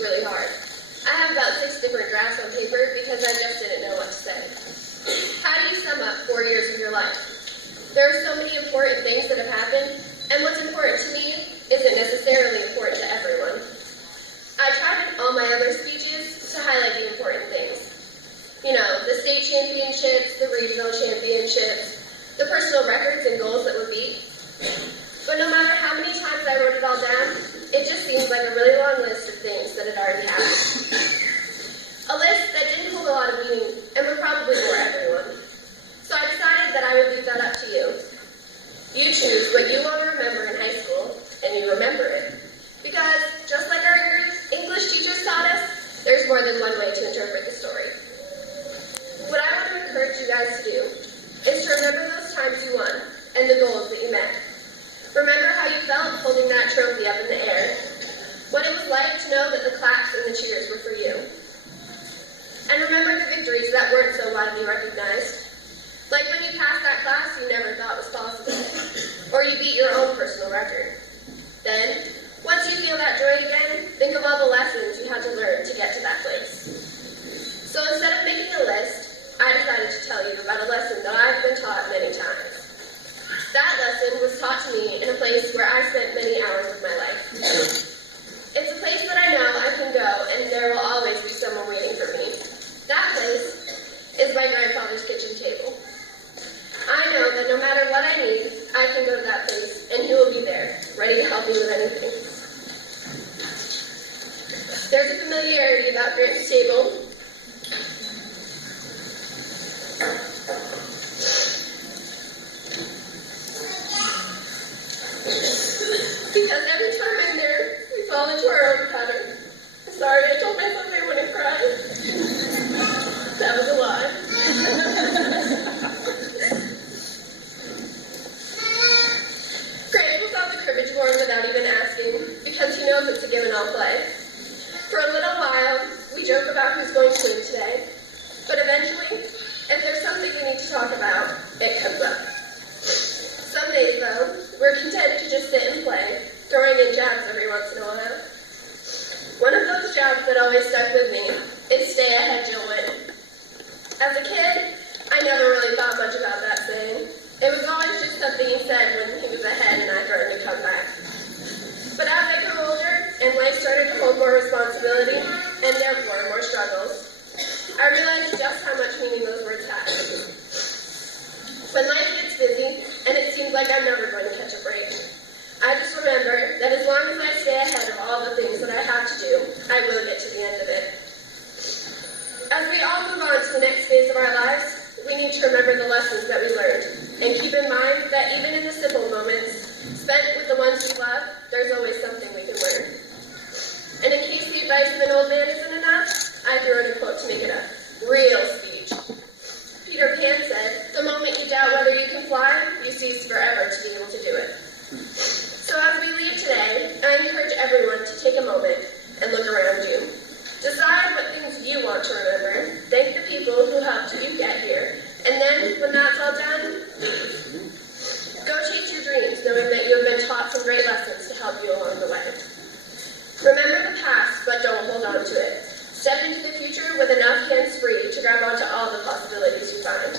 really hard. I have about 6 different drafts on paper because I just didn't know what to say. How do you sum up 4 years of your life? There are so many important things that have happened, and what's important to me isn't necessarily important to everyone. I tried in all my other speeches to highlight the important things. You know, the state championships, the regional championships, the personal records and goals that were beat. But no matter how many times I wrote it all down, it just seems like a really long list of things that had already happened. A list that didn't hold a lot of meaning and would probably bore everyone. So I decided that I would leave that up to you. You choose what you want to remember in high school, and you remember it. Because, just like our English teachers taught us, there's more than one way to interpret the story. What I want to encourage you guys to do is to remember those times you won and the goals that you met. Remember how you felt holding that trophy up in the air, what it was like to know that the claps and the cheers were for you. And remember the victories that weren't so widely recognized. Like when you passed that class you never thought was possible, or you beat your own personal record. Then, once you feel that joy again, think of all the lessons you had to learn to get to that place. So instead of making a list, I decided to tell you about a lesson that I've been taught many times. That lesson was taught to me in a place where I spent many hours of my life. It's a place that I know I can go and there will always be someone waiting for me. That place is my grandfather's kitchen table. I know that no matter what I need, I can go to that place and he will be there, ready to help me with anything. There's a familiarity about Grant's table. Because every time I'm there, we fall into our own pattern. Sorry, I told myself I wouldn't cry. That was a lie. Grant pulls out the cribbage board without even asking, because he knows it's a given I'll play. For a little while, we joke about who's going to win today, but eventually, if there's something we need to talk about, it comes up. Some days, though, we're content to just sit and play, throwing in jabs every once in a while. One of those jabs that always stuck with me is stay ahead, you'll win. As a kid, I never really thought much about that saying. It was always just something he said when he was ahead and I threatened to come back. But as I grew older and life started to hold more responsibility and therefore more struggles, I realized just how much meaning those words had. When life gets busy and it seems like I'm never going to catch a break, I just remember that as long as I stay ahead of all the things that I have to do, I will get to the end of it. As we all move on to the next phase of our lives, we need to remember the lessons that we learned, and keep in mind that even in the simple moments, spent with the ones we love, there's always something we can learn. And in case the advice of an old man isn't enough, I threw in a quote to make it a real speech. Peter Pan said, "The moment you doubt whether you can fly, you cease forever to be able to do it." So as we leave today, I encourage everyone to take a moment and look around you. Decide what things you want to remember, thank the people who helped you get here, and then, when that's all done, leave. Go chase your dreams, knowing that you have been taught some great lessons to help you along the way. Remember the past, but don't hold on to it. Step into the future with enough hands free to grab onto all the possibilities you find.